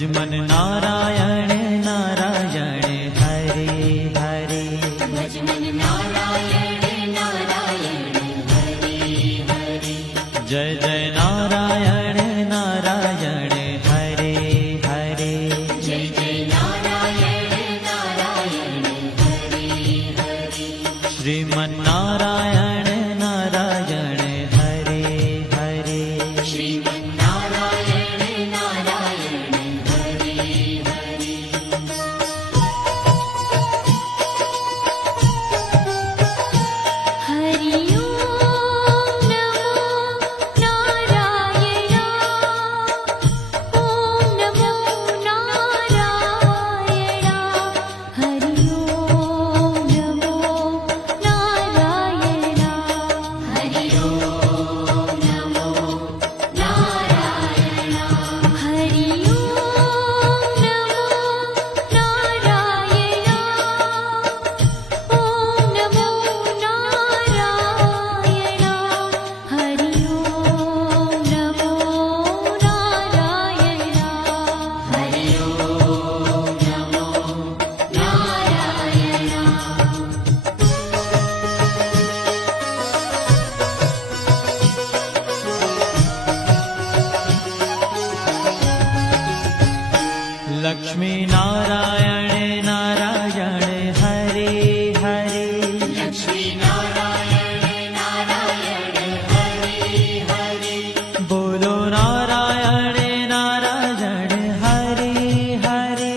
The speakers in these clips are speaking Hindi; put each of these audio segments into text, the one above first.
मन नारायण नारायण हरे हरे। भज मन नारायण नारायण हरे हरे। जय जय नारायण नारायण हरे हरे। जय जय नारायण नारायण हरे हरे। श्रीमन नारायण नारायण हरे हरे। श्रीमन नारायण नारायण हरे हरे। हरि ओम नमो नारायण। ओम नमो नारायण। हरि ओम नमो नारायण। हरि ओम नमो नारायण। हरि ओम नमो नारायण। ओम नमो नारायण। हरि ओम नमो नारायण। हरि ओम नमो नारायण। लक्ष्मी नारायण नारायण हरे हरे। लक्ष्मी नारायण नारायण हरे हरे। बोलो नारायण नारायण हरे हरे।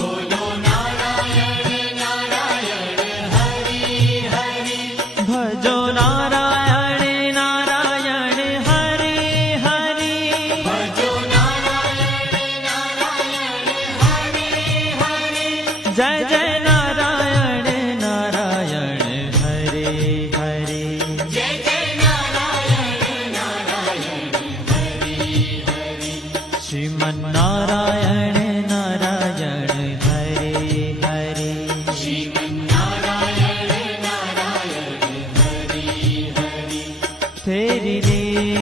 बोलो नारायण नारायण हरे हरे। भजो नारायण नारायण हरे हरे। भजो नारायण नारायण हरे हरे। जय जय